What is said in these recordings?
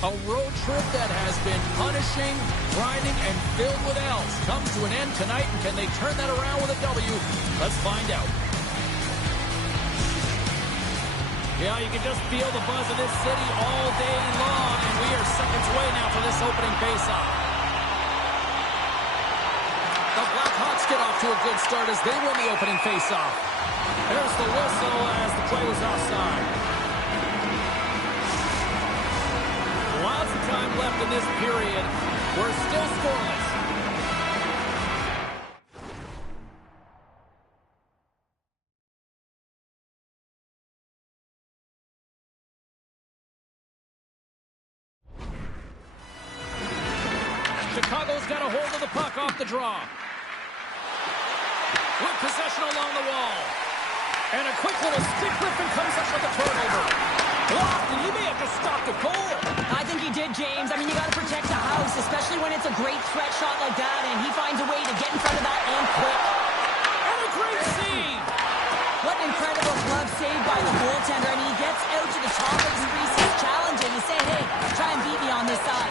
A road trip that has been punishing, grinding, and filled with L's comes to an end tonight, and can they turn that around with a W? Let's find out. Yeah, you can just feel the buzz of this city all day long, and we are seconds away now for this opening faceoff. The Blackhawks get off to a good start as they win the opening faceoff. There's the whistle as the play was offside. Lots of time left in this period. We're still scoreless. Chicago's got a hold of the puck off the draw. With possession along the wall. And a quick little stick lift and comes up with a turnover. Blocked, and he may have just stopped a goal. I think he did, James. I mean, you got to protect the house, especially when it's a great threat shot like that, and he finds a way to get in front of that and quick. And a great save. What an incredible glove save by the goaltender. I mean, he gets out to the top of his crease. He's challenging. He's saying, hey, try and beat me on this side.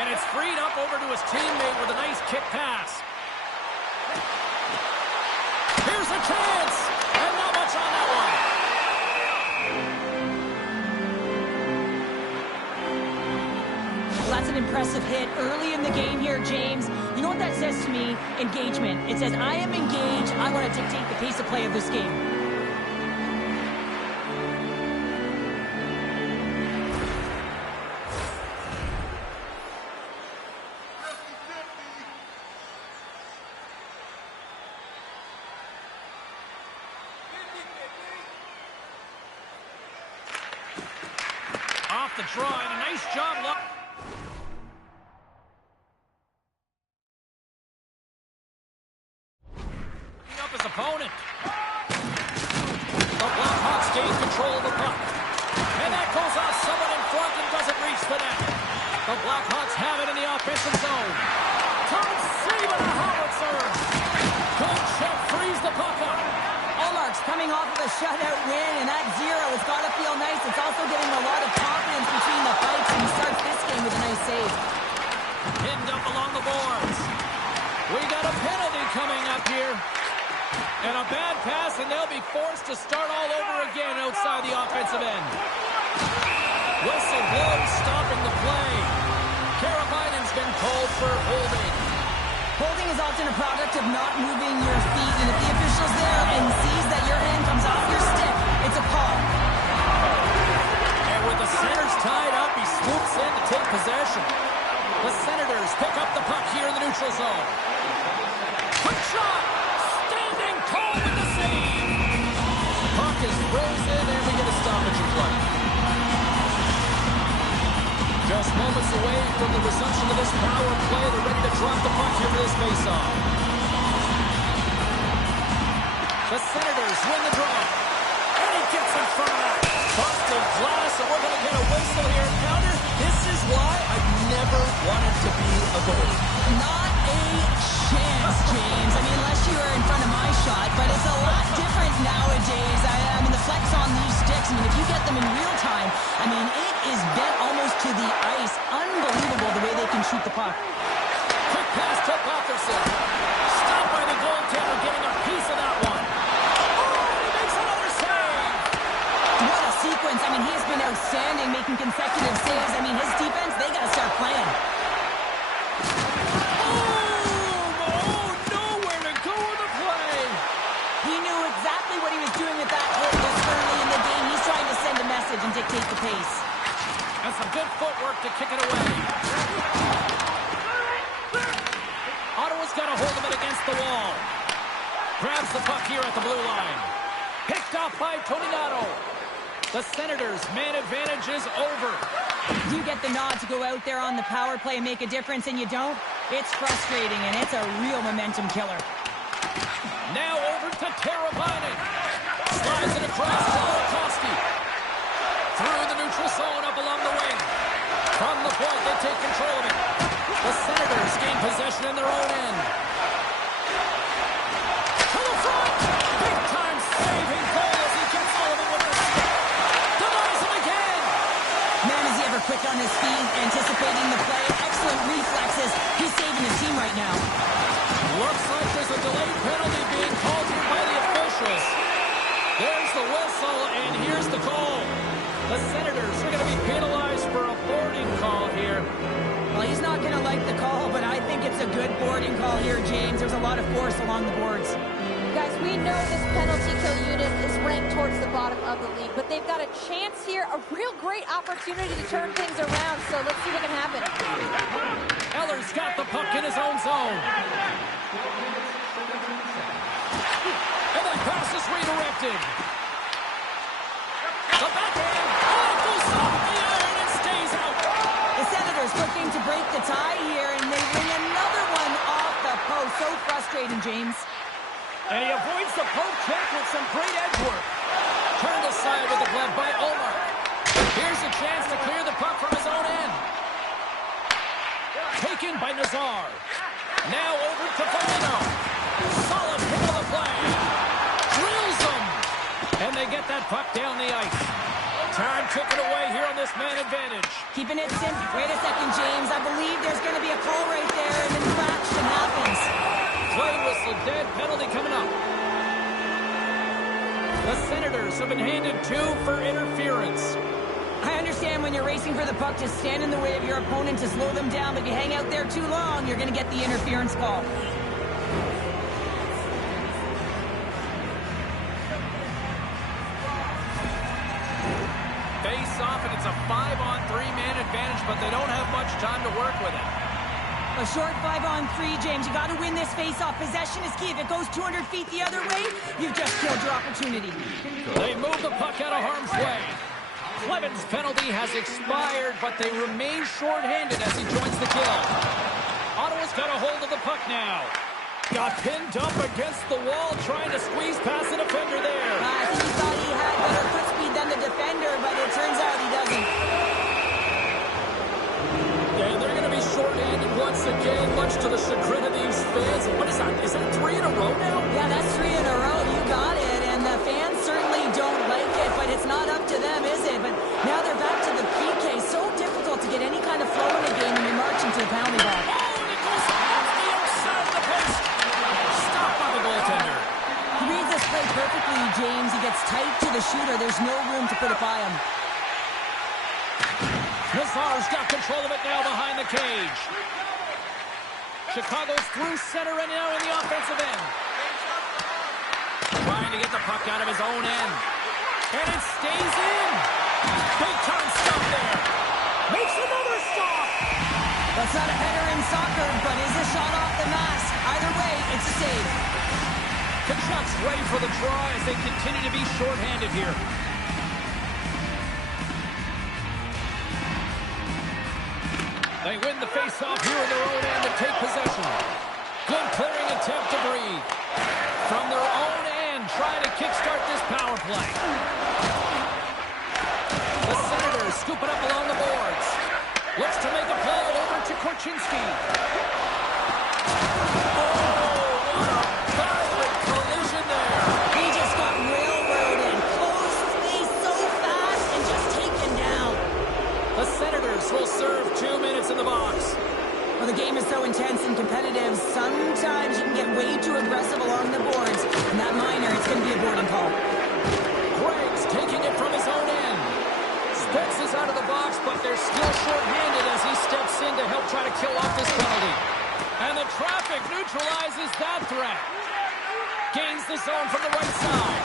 And it's freed up over to his teammate with a nice kick pass. Here's a chance. And not much on that one. Well, that's an impressive hit early in the game here, James. You know what that says to me? Engagement. It says, I am engaged. I want to dictate the pace of play of this game. Off the draw, and a nice job. Up his opponent. The Blackhawks gain control of the puck. And that goes off someone in front and doesn't reach the net. The Blackhawks have it in the offensive zone. Tom save on a howitzer. Good check, frees the puck up. Allmark's coming off of a shutout win, and that zero, it's got to feel nice. It's also getting a lot of confidence between the pipes, and he starts this game with a nice save. Pinned up along the boards. We got a penalty coming up here. And a bad pass, and they'll be forced to start all over again outside the offensive end. Whistle blows, stopping the play. Karabainen's been called for holding. Holding is often a product of not moving your feet, and if the official's there and sees that your hand comes off your stick, it's a call. And with the centers tied up, he swoops in to take possession. The Senators pick up the puck here in the neutral zone. Quick shot! Standing tall with the save! Puck is frozen, and we get a stoppage in play. Just moments away from the resumption of this power play. They're ready to drop the puck here for this faceoff. The Senators win the draw. And he gets in front of that. Busted glass, and we're going to get a whistle here. Counter, this is why I've never wanted to be a goalie. Not a chance, James. I mean, unless you were in front of my shot, but it's a lot different nowadays. I mean, the flex on these sticks, I mean, if you get them in real time, I mean, it is bent almost to the ice. Unbelievable the way they can shoot the puck. Quick pass to Patterson. Stopped by the goaltender, getting a piece of that one. Oh, he makes another save. What a sequence. I mean, he has been outstanding, making consecutive saves. I mean, his defense, they got to start playing. Oh, nowhere to go with the play. He knew exactly what he was doing with that hit this early in the game. He's trying to send a message and dictate the pace. And some good footwork to kick it away. Ottawa's got a hold of it against the wall. Grabs the puck here at the blue line. Picked up by Toninato. The Senators' man advantage is over. You get the nod to go out there on the power play and make a difference, and you don't? It's frustrating, and it's a real momentum killer. Now over to Karabainen. Slides it across to Volkowski. Through the neutral zone, up along the wing. From the point, they take control of it. The Senators gain possession in their own end. To the front! Big-time saving goal Well, he's not going to like the call, but I think it's a good boarding call here, James. There's a lot of force along the boards. Guys, we know this penalty kill unit is ranked towards the bottom of the league, but they've got a chance here, a real great opportunity to turn things around, so let's see what can happen. Eller's got the puck in his own zone. And the pass is redirected. The backhand. Oh, it goes off the iron and stays out. The Senators looking to break the tie here, and they win another one off the post. So frustrating, James. And he avoids the poke check with some great edge work. Turned aside with the glove by Omar. Here's a chance to clear the puck from his own end. Taken by Nazar. Now over to Foligno. Solid hit of the play. Drills them. And they get that puck down the ice. Time ticking away here on this man advantage. Keeping it simple. Wait a second, James. I believe there's going to be a call right there, and an infraction happens. Play whistle dead, penalty coming up. The Senators have been handed 2 for interference. I understand when you're racing for the puck to stand in the way of your opponent to slow them down, but if you hang out there too long, you're going to get the interference call. Face off, and it's a 5-on-3 man advantage, but they don't have much time to work with it. A short 5-on-3, James. You got to win this face-off. Possession is key. If it goes 200 feet the other way, you've just killed your opportunity. They move the puck out of harm's way. Clement's penalty has expired, but they remain short-handed as he joins the kill. Ottawa's got a hold of the puck now. Got pinned up against the wall, trying to squeeze past the defender there. I think he thought he had better foot speed than the defender, but it turns out he doesn't. And they're going to be short-handed once again, much to the chagrin of these fans. What is that? Is that 3 in a row now? Yeah, that's 3 in a row. You got it. And the fans certainly don't like it, but it's not up to them, is it? But now they're back to the PK. So difficult to get any kind of flow in a game when you're marching to the penalty box. Oh, and it goes off the outside of the post. Stop by the goaltender. He reads this play perfectly, James. He gets tight to the shooter. There's no room to put it by him. Nazar's got control of it now behind the cage. Chicago's through center and now in the offensive end. Trying to get the puck out of his own end. And it stays in. Big time stop there. Makes another stop. That's not a header in soccer, but is a shot off the mask. Either way, it's a save. Kachuk's ready for the draw as they continue to be shorthanded here. They win the face-off here in their own end to take possession. Good clearing attempt to breathe. From their own end, trying to kickstart this power play. The Senators scoop it up along the boards. Looks to make a play over to Korchinski. Oh, what a violent collision there. He just got railroaded. Close space so fast and just taken down. The Senators will serve 2 minutes in the box. Well, the game is so intense and competitive, sometimes you can get way too aggressive along the boards. And that minor, it's going to be a boarding call. Greg's taking it from his own end. Spence is out of the box, but they're still short-handed as he steps in to help try to kill off this penalty. And the traffic neutralizes that threat. Gains the zone from the right side.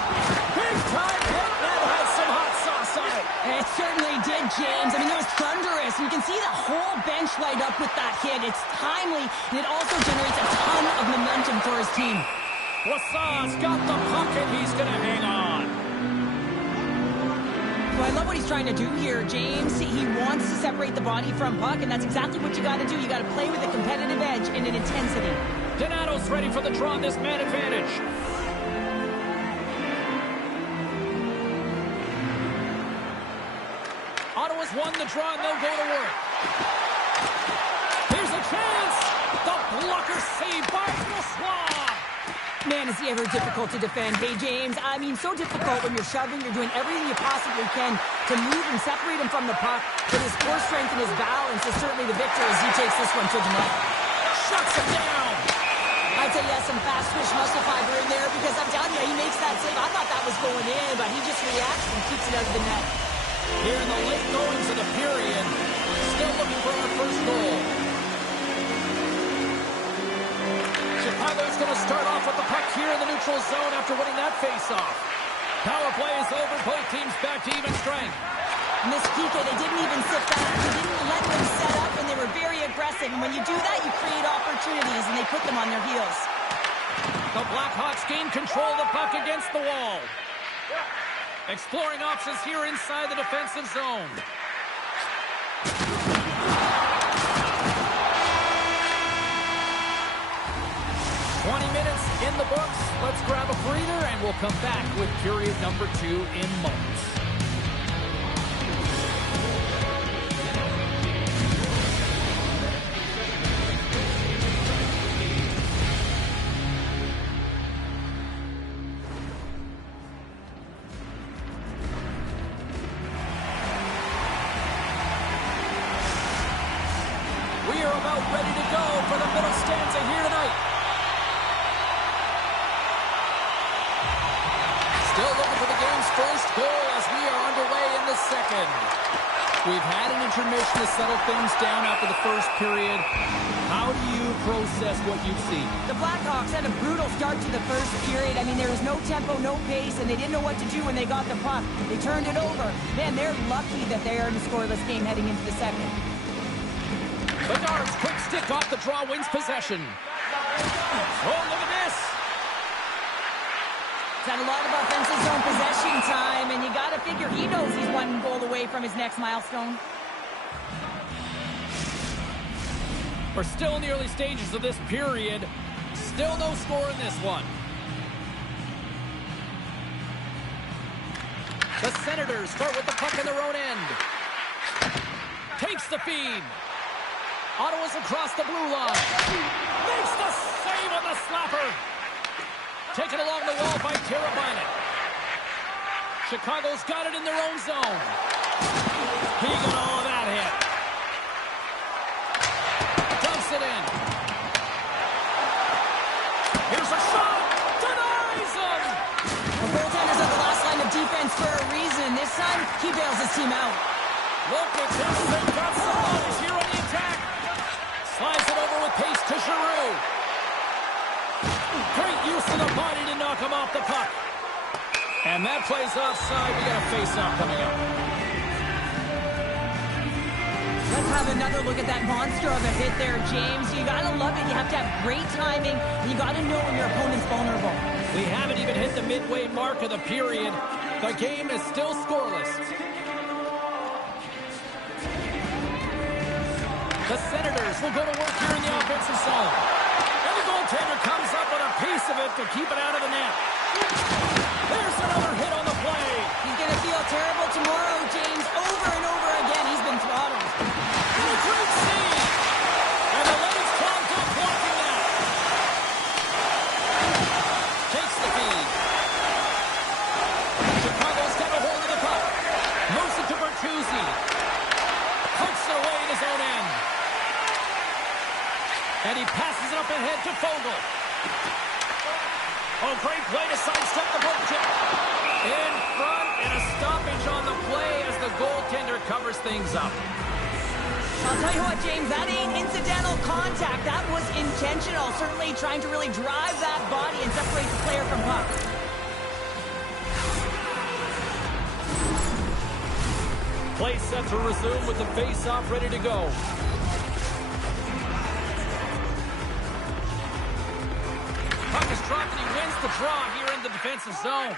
Big time hit that has some hot sauce on it. It certainly did, James. I mean, it was thunderous. You can see the whole bench light up with that hit. It's timely, and it also generates a ton of momentum for his team. Wassau's got the puck, and he's going to hang on. Well, I love what he's trying to do here, James. He wants to separate the body from puck, and that's exactly what you got to do. You got to play with a competitive edge and an intensity. Donato's ready for the draw on this man advantage. Ottawa's won the draw, and they'll go to work. Here's a chance. The blocker saved by Wassau. Man, is he ever difficult to defend. Hey, James, I mean, so difficult when you're shoving. You're doing everything you possibly can to move and separate him from the puck. But his core strength and his balance is certainly the victor as he takes this one to the net. Shuts him down. I'd say he has some fast twitch muscle fiber in there because I'm telling you, he makes that save. I thought that was going in, but he just reacts and keeps it out of the net. Here in the late goings of the period, still looking for our first goal. Chicago's going to start off with the puck here in the neutral zone after winning that face-off. Power play is over. Both teams back to even strength. Miss Pique, they didn't even sit back. They didn't let them set up, and they were very aggressive. And when you do that, you create opportunities, and they put them on their heels. The Blackhawks gain control of the puck against the wall. Exploring options here inside the defensive zone. 20 minutes in the books. Let's grab a breather, and we'll come back with period number 2 in moments. We are about ready to go for the middle stanza here tonight. Still looking for the game's first goal as we are underway in the second. We've had an intermission to settle things down after the first period. How do you process what you've seen? The Blackhawks had a brutal start to the first period. I mean, there was no tempo, no pace, and they didn't know what to do when they got the puck. They turned it over. Man, they're lucky that they are in a scoreless game heading into the second. Bedard's quick stick off the draw wins possession. Oh, look at this. He's had a lot of offensive zone possession time, and you got to figure he knows he's one goal away from his next milestone. We're still in the early stages of this period. Still no score in this one. The Senators start with the puck in their own end. Takes the feed. Ottawa's across the blue line. Makes the save on the slapper. Taken along the wall by Teravainen. Chicago's got it in their own zone. He got all of that hit. Dumps it in. Here's a shot. Denies him. The goaltender's at the last line of defense for a reason. This time, he bails his team out. Look at this. They've got some bodies here on the attack. Slides it over with pace to Giroux. Great use of the body to knock him off the puck. And that plays offside. We got a face-off coming up. Let's have another look at that monster of a hit there, James. You got to love it. You have to have great timing, and you got to know when your opponent's vulnerable. We haven't even hit the midway mark of the period. The game is still scoreless. The Senators will go to work here in the offensive zone. And the goaltender comes up with a piece of it to keep it out of the net. There's another hit on the play. He's going to feel terrible tomorrow, James. Over and over again, he's been throttled. And a great save. And the legs clogged up blocking that. Takes the feed. Chicago's got a hold of the puck. Moves it to Bertuzzi. Pokes it away in his own end. And he passes it up ahead to Fogle. Oh, great play to sidestep the poke check. In front, and a stoppage on the play as the goaltender covers things up. I'll tell you what, James, that ain't incidental contact. That was intentional, certainly trying to really drive that body and separate the player from puck. Play set to resume with the face-off ready to go. Puck is dropped and he wins the draw here in the defensive zone.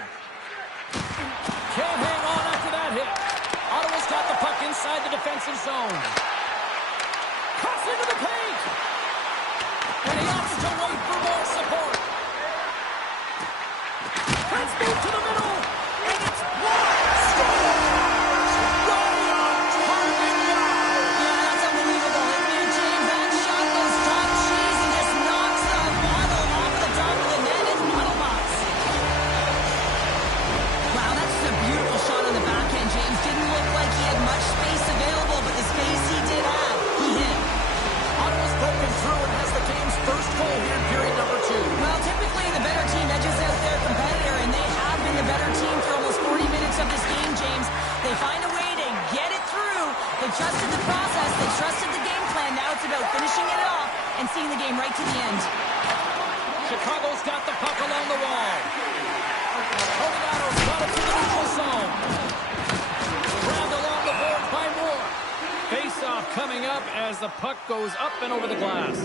Can't hang on after that hit. Ottawa's got the puck inside the defensive zone. Cuts into the paint. And he opts to wait for more support. Let's move to the middle. And it's blocked. First goal here in period number 2. Well, typically the better team edges out their competitor, and they have been the as the puck goes up and over the glass.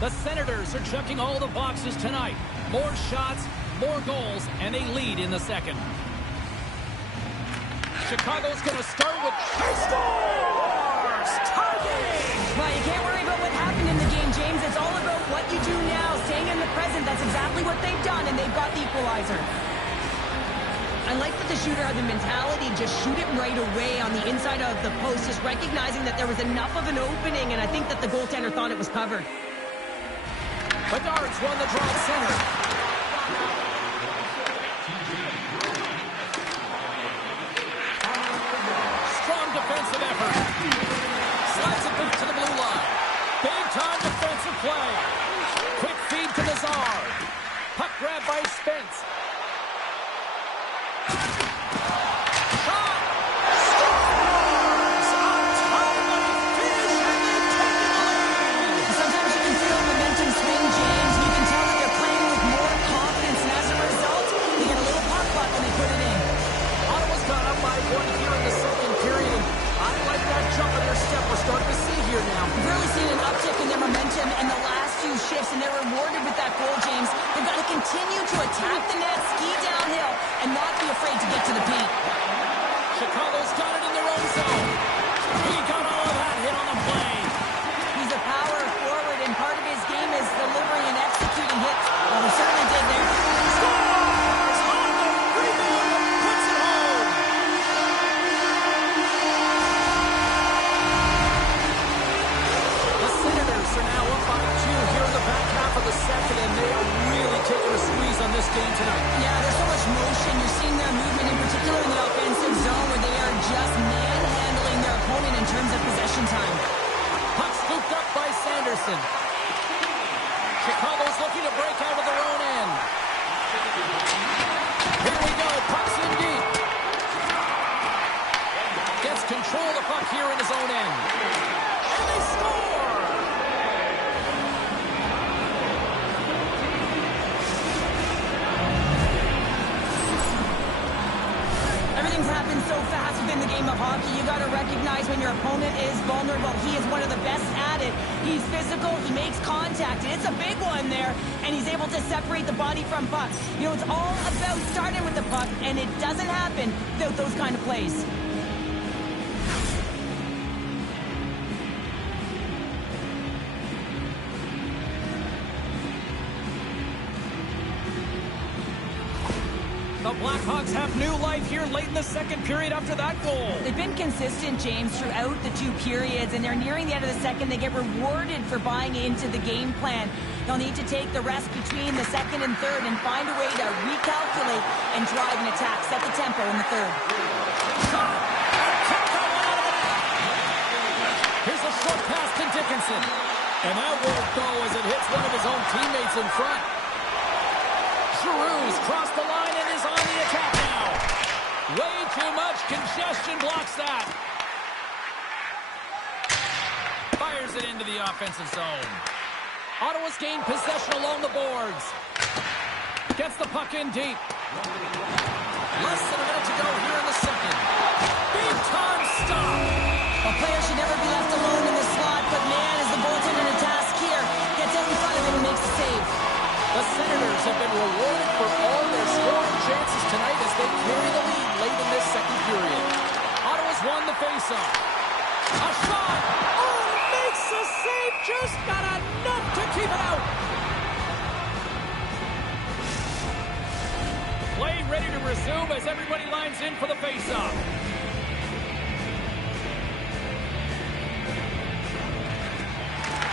The Senators are checking all the boxes tonight. More shots, more goals, and they lead in the second. Chicago's going to start with scores! Tie game! Well, you can't worry about what happened in the game, James. It's all about what you do now, staying in the present. That's exactly what they've done, and they've got the equalizer. I like that the shooter had the mentality, just shoot it right away on the inside of the post, just recognizing that there was enough of an opening, and I think that the goaltender thought it was covered. Bedard's won the draw at center. Strong defensive effort. Slides it back to the blue line. Big-time defensive play. Quick feed to Nazar. Puck grab by Spence. Shot! Scores! On time! Finish, and they've taken the lead! Sometimes you can feel momentum swing, James. You can tell that they're playing with more confidence, and as a result, they get a little pop puck and they put it in. Ottawa's got up by one here in the second period. I like that jump in their step we're starting to see here now. We've really seen an uptick in their momentum in the last few shifts, and they're rewarded with that goal, James. They've got to continue to attack the net, ski downhill, and not be afraid to get to the paint. Chicago's got it in their own zone. He got all of that hit on the play. He's a power forward, and part of his game is delivering and executing hits. Well, he certainly did there. Scores! On the rebound and puts it home. The Senators are now up by 2 here in the back half of the second, and they are really taking a squeeze on this game tonight. Yeah, there's so much motion. You're seeing their movement, in particular in the offensive zone, where they are just manhandling their opponent in terms of possession time. Puck scooped up by Sanderson. Chicago's looking to break out of their own end. Here we go. Puck's in deep. Gets control of the puck here in his own end. And they score! Everything's happened so fast within the game of hockey. You got to recognize when your opponent is vulnerable. He is one of the best at it. He's physical. He makes contact. And it's a big one there. And he's able to separate the body from puck. You know, it's all about starting with the puck, and it doesn't happen without those kind of plays. The Blackhawks have new life here late in the second period after that goal. They've been consistent, James, throughout the 2 periods, and they're nearing the end of the second. They get rewarded for buying into the game plan. They'll need to take the rest between the second and third and find a way to recalculate and drive an attack, set the tempo in the third. Here's a short pass to Dickinson. And that won't go as it hits one of his own teammates in front. Giroux's crossed the line and is on the attack now. Way too much congestion blocks that. Fires it into the offensive zone. Ottawa's gained possession along the boards. Gets the puck in deep. Less than a minute to go here in the second. Big time stop. A player should never be left alone in the slot, but man, is the goaltender in a task here. Gets out in front of him and makes the save. The Senators have been rewarded for all their scoring chances tonight as they carry the lead late in this second period. Ottawa's won the faceoff. A shot! Oh, makes the save! Just got enough to keep it out! Play ready to resume as everybody lines in for the faceoff.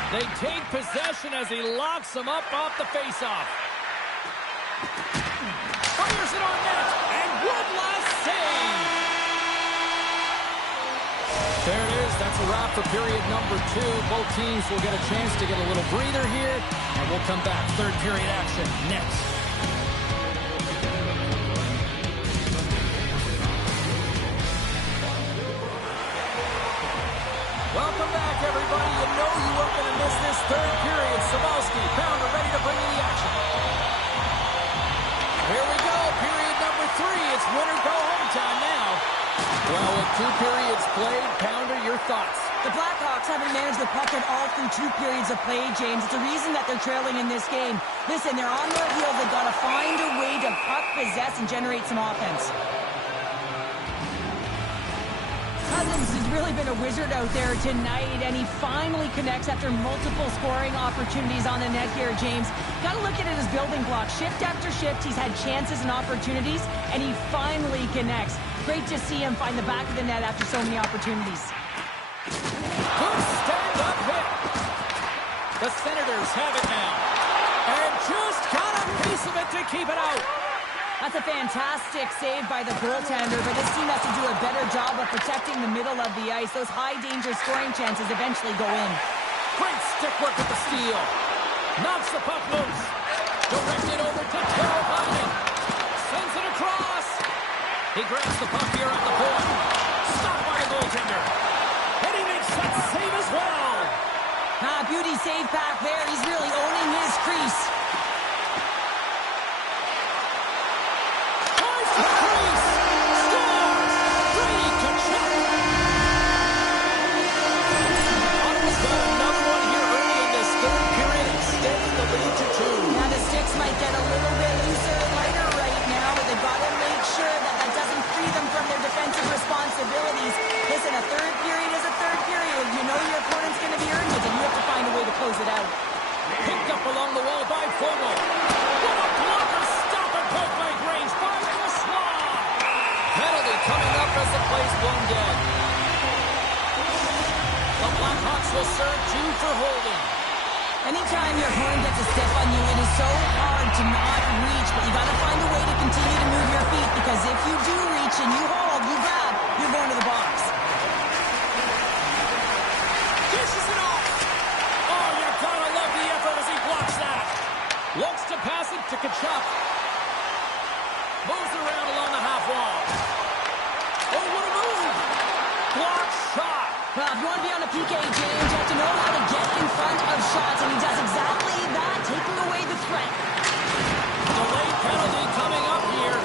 They take possession as he locks them up off the faceoff. Fires it on net, and one last save. There it is. That's a wrap for period number 2. Both teams will get a chance to get a little breather here, and we'll come back. Third period action next. Welcome back, everybody. You know you weren't going to miss this third period. Sabalski, Pounder ready to bring you the action. Here we go, period number 3. It's winner go home time now. Well, with 2 periods played, Pounder, your thoughts? The Blackhawks haven't managed the puck at all through 2 periods of play, James. It's a reason that they're trailing in this game. Listen, they're on their heels. They've got to find a way to puck possess and generate some offense. Cousins has really been a wizard out there tonight, and he finally connects after multiple scoring opportunities on the net here, James. Got to look at it as building blocks. Shift after shift, he's had chances and opportunities, and he finally connects. Great to see him find the back of the net after so many opportunities. Good stand-up hit. The Senators have it now. And just got a piece of it to keep it out. That's a fantastic save by the goaltender, but this team has to do a better job of protecting the middle of the ice. Those high-danger scoring chances eventually go in. Great stick work with the steal. Knocks the puck loose. Directed over to Teravainen. Sends it across. He grabs the puck here at the point. Stopped by the goaltender. And he makes that save as well. Beauty save back there. He's really owning his crease. Tries to crease. Scores. Brady Tkachuk. Ottawa's got another one here early in this third period, extending the lead to 2. Now the sticks might get a little bit looser and lighter right now, but they've got to make sure that that doesn't free them from their defensive responsibilities. Listen, a third period is a third period. You know your opponent's going to be earned it, and you have to find a way to close it out. Picked up along the wall by Fogle. What a blocker! Stop at point-blank range by Brossoit. Penalty coming up as the play's blown dead. The Blackhawks will serve 2 for holding. Anytime your opponent gets a step on you, it is so hard to not reach, but you got to find a way to continue to move your feet, because if you do reach and you hold, you grab, you're going to the box. Dishes it off. Oh, you gotta love the effort as he blocks that. Looks to pass it to Tkachuk. Moves around along the half wall. Oh, what a move. Block shot. Well, if you want to be on a PK, James, you have to know how to get in front of shots, and he does exactly that, taking away the threat. Delayed penalty coming up here.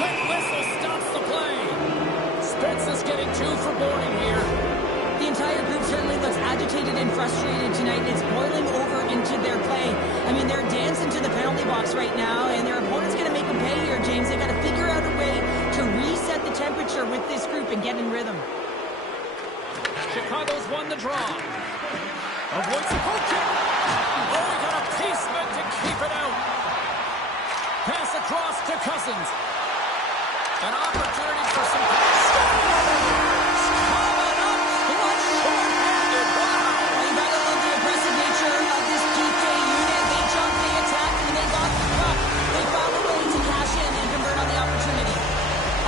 Quick whistle stops the play. Spence is getting 2 for boarding here. The entire group certainly looks agitated and frustrated tonight, and it's boiling over into their play. I mean, they're dancing to the penalty box right now, and their opponent's going to make them pay here, James. They've got to figure out a way to reset the temperature with this group and get in rhythm. Chicago's won the draw. Avoids the poke check. Oh, he got a piece of it to keep it out. Pass across to Cousins. An opportunity for some... Scores! Coming up clutch short-handed. Wow! You got to love the aggressive nature of this PK unit. They jumped, they attacked, and they got the puck. They found a way to cash in and convert on the opportunity.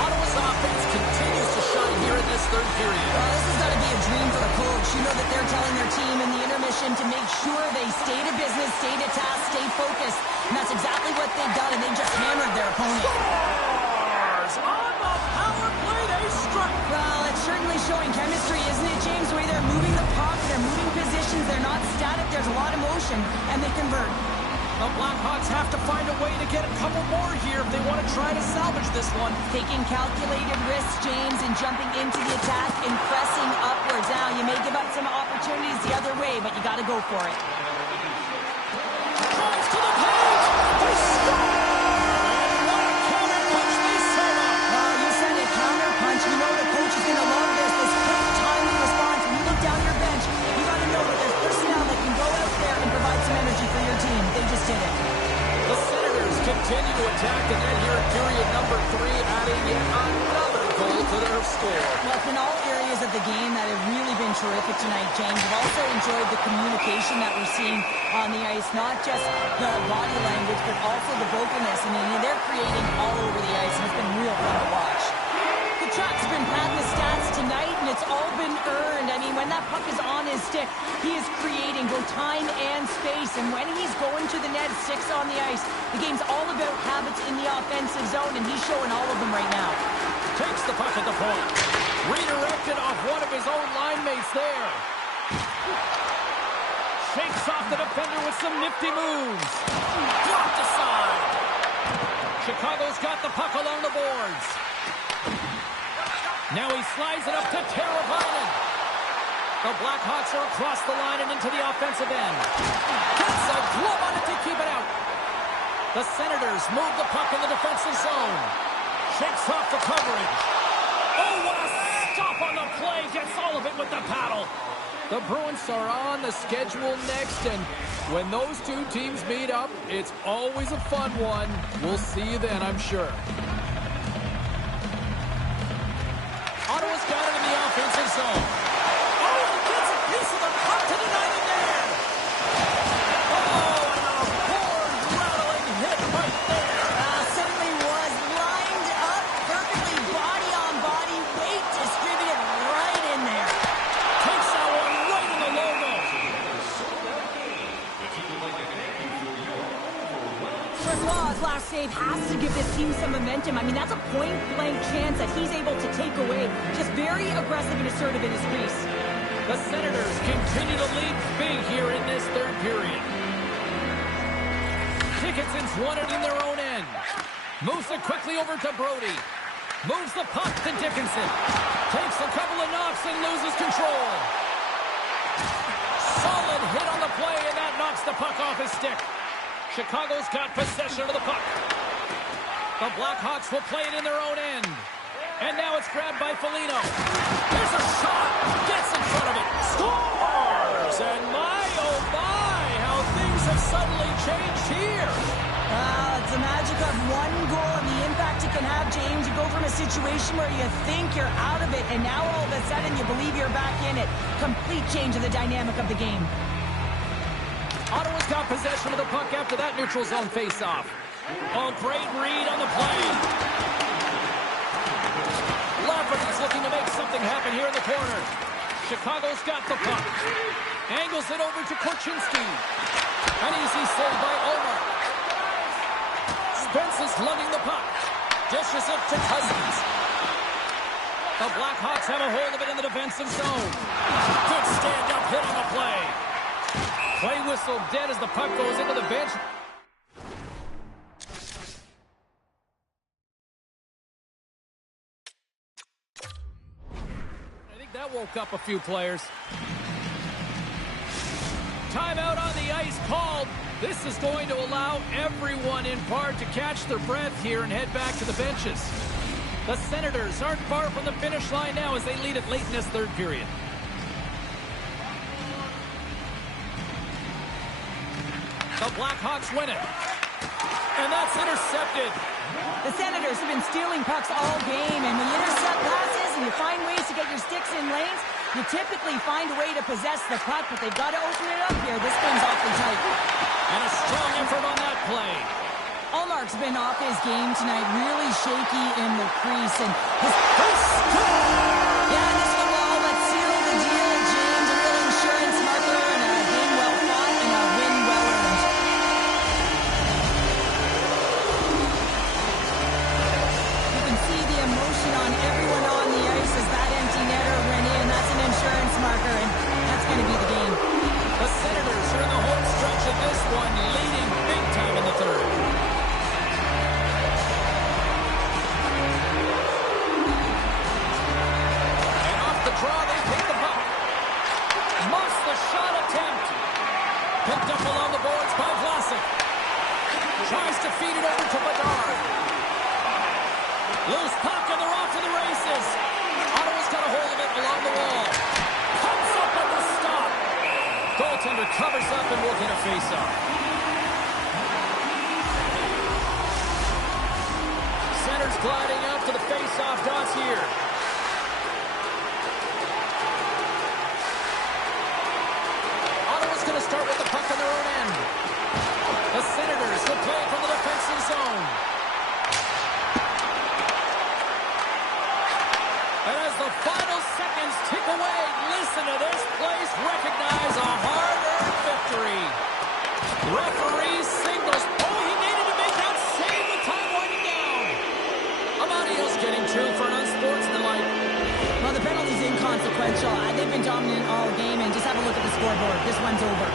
Ottawa's offense continues to shine here in this third period. Well, this has got to be a dream for a coach. You know that they're telling their team in the intermission to make sure they stay to business, stay to task, stay focused. And that's exactly what they've done, and they just hammered their opponent. Scores! On the power play, they strike. Well, it's certainly showing chemistry, isn't it, James? The way they're moving the puck, they're moving positions, they're not static, there's a lot of motion, and they convert. The Blackhawks have to find a way to get a couple more here if they want to try to salvage this one. Taking calculated risks, James, and jumping into the attack and pressing upwards. Now, you may give up some opportunities the other way, but you got to go for it. Drives to the paint. They score! And what a counter punch they set up. Well, you said it, counter punch. You know the coach is going to love this. This quick, timely response. When you look down your bench, you got to know that there's personnel that can go out there and provide some energy for your team. They just did it. The Senators continue to attack the net here in period number 3, adding yet another goal to their score. Well, it's in all areas of the game that have really been terrific tonight, James. I've also enjoyed the communication that we're seeing on the ice, not just the body language, but also the vocalness. I mean, they're creating all over the ice, and it's been real fun to watch. The Chuck's been padding the stats tonight, and it's all been earned. I mean, when that puck is on his stick, he is creating both time and space. And when he's going to the net, 6 on the ice, the game's all about habits in the offensive zone, and he's showing all of them right now. Takes the puck at the point. Redirected off one of his own line mates there. Shakes off the defender with some nifty moves. Blocked aside. Chicago's got the puck along the boards. Now he slides it up to Teravainen. The Blackhawks are across the line and into the offensive end. Gets a glove on it to keep it out. The Senators move the puck in the defensive zone. Shakes off the coverage. Oh, what a stop on the play. Gets all of it with the paddle. The Bruins are on the schedule next, and when those two teams meet up, it's always a fun one. We'll see you then, I'm sure. Ottawa's got it in the offensive zone. Oh, he gets a piece of the puck to deny it there. Oh, and a board-rattling hit right there. Certainly was lined up perfectly, body on body, weight distributed right in there. Takes that one right in the logo. Brazil's last save has to give this team some momentum. I mean, that's a point-blank chance that he's able to take away. Just very aggressive and assertive in his crease. The Senators continue to lead big here in this third period. Dickinson's won it in their own end. Moves it quickly over to Brody. Moves the puck to Dickinson. Takes a couple of knocks and loses control. Solid hit on the play, and that knocks the puck off his stick. Chicago's got possession of the puck. The Blackhawks will play it in their own end. And now it's grabbed by Foligno. Here's a shot. Gets in front of it. Scores! And my, oh my, how things have suddenly changed here. It's the magic of one goal and the impact it can have, James. You go from a situation where you think you're out of it, and now all of a sudden you believe you're back in it. Complete change of the dynamic of the game. Ottawa's got possession of the puck after that neutral zone faceoff. Oh, great read on the play. Lafferty's looking to make something happen here in the corner. Chicago's got the puck. Angles it over to Korchinski. An easy save by Omar. Spence is lugging the puck. Dishes it to Cousins. The Blackhawks have a hold of it in the defensive zone. Good stand-up hit on the play. Play whistle dead as the puck goes into the bench. I think that woke up a few players. Timeout on the ice called. This is going to allow everyone in part to catch their breath here and head back to the benches. The Senators aren't far from the finish line now as they lead it late in this third period. The Blackhawks win it. And that's intercepted. The Senators have been stealing pucks all game, and when you intercept passes and you find ways to get your sticks in lanes, you typically find a way to possess the puck, but they've got to open it up here. This game's awfully tight. And a strong effort on that play. Allmark's been off his game tonight, really shaky in the crease, and his... Yeah, this one will all but seal the deal, James. A real insurance marker and a game well fought and a win well earned. You can see the emotion on everyone on the ice as that empty netter went in. That's an insurance marker, and that's going to be the game. The Senators are in the home stretch of this one, leading big time in the third. And off the draw, they pick the puck. Muffs the shot attempt. Picked up along the boards by Vlasic. Tries to feed it over to Bedard. Loose puck, and they're off to the races. Ottawa's got a hold of it along the wall. Comes up at the stop. Goaltender covers up and will get a face-off. Center's gliding out to the face-off dots here. Ottawa's going to start with the puck on their own end. The Senators will play it from the defensive zone. And as the final seconds tick away, listen to this place recognize a hard-earned victory. Referee signals. Oh, he needed to make that save with time winding down. Amadio's getting two for an unsportsmanlike. Well, the penalty's inconsequential. They've been dominant all game, and just have a look at the scoreboard. This one's over.